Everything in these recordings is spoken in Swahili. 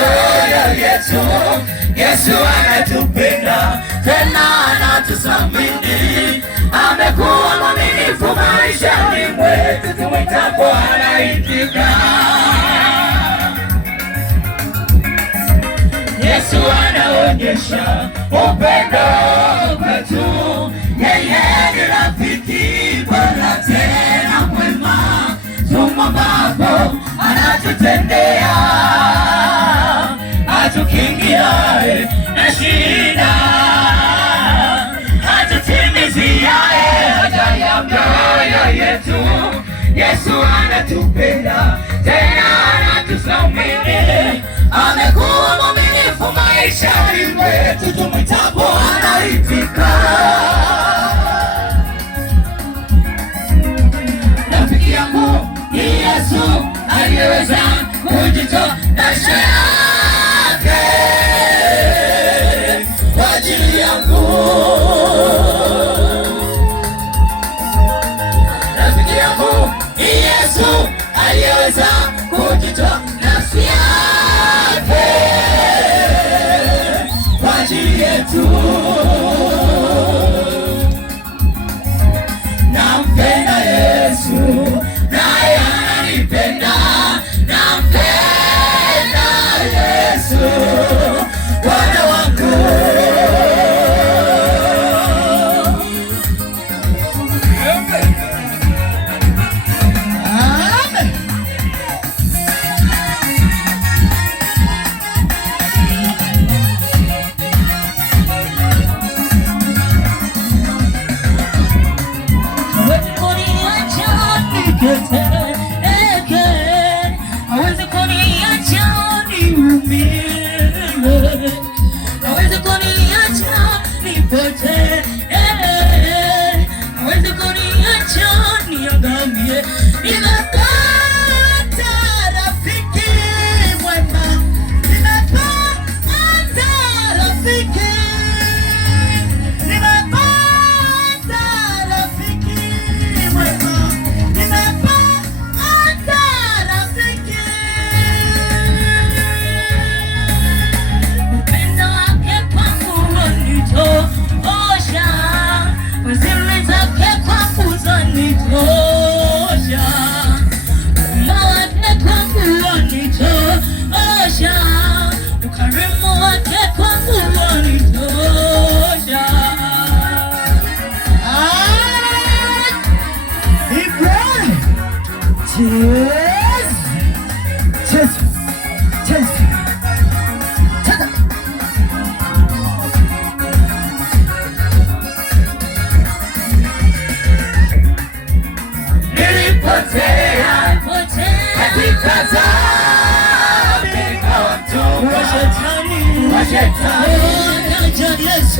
mioyo yetu. Yesu anatupenda tena anatuthamini, amekuwa mwaminifu maishani mwetu, tumwitapo anaitika. Yesu anaonyesha upendo kwetu, yeye ni rafiki bora tena mwema, tumwombapo anatutendea, atukingiaye na shida, atutimiziaye haja ya mioyo yetu. Yesu anatupenda tena anatuthamini, amekuwa mwaminifu maishani mwetu, tumwitapo anaitika. Rafiki yangu ni Yesu aliyeweza kujitoa nafsi yake kwa ajili yangu. Rafiki yangu ni Yesu aliyeweza kujitoa nafsi yake kwa ajili yetu. Nampenda Yesu naye ananipenda, nampenda Yesu Bwana wangu.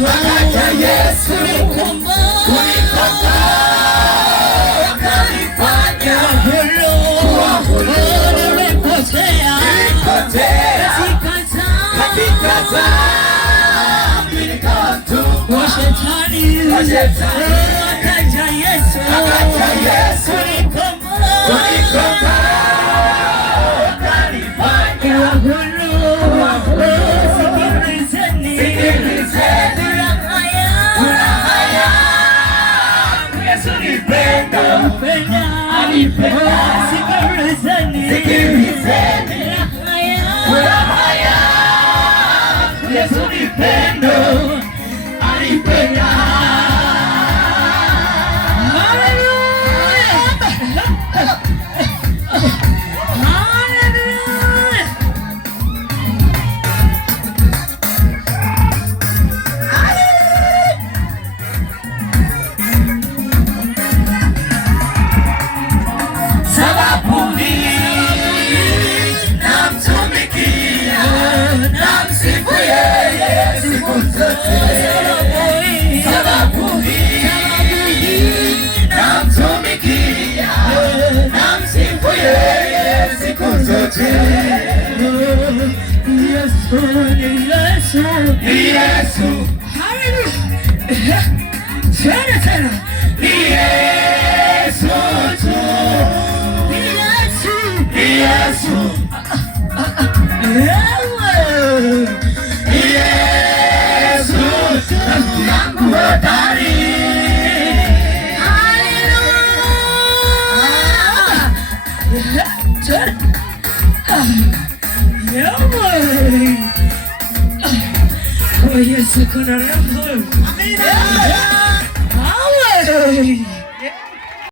Akaja Yesu kunikomboa, akanifanya kuwa huru. Nilipotea katika dhambi, nikawa mtumwa wa Shetani. Akaja Yesu kunikomboa, akanifanya kuwa huru. Yesu ni pendo, alipenda. Sababu hii namtumikia, namsifu yeye siku zote. Ni Yesu, haleluya, tena ni Yesu tu, ni Yesu, Kwa Yesu kuna raha. Amina.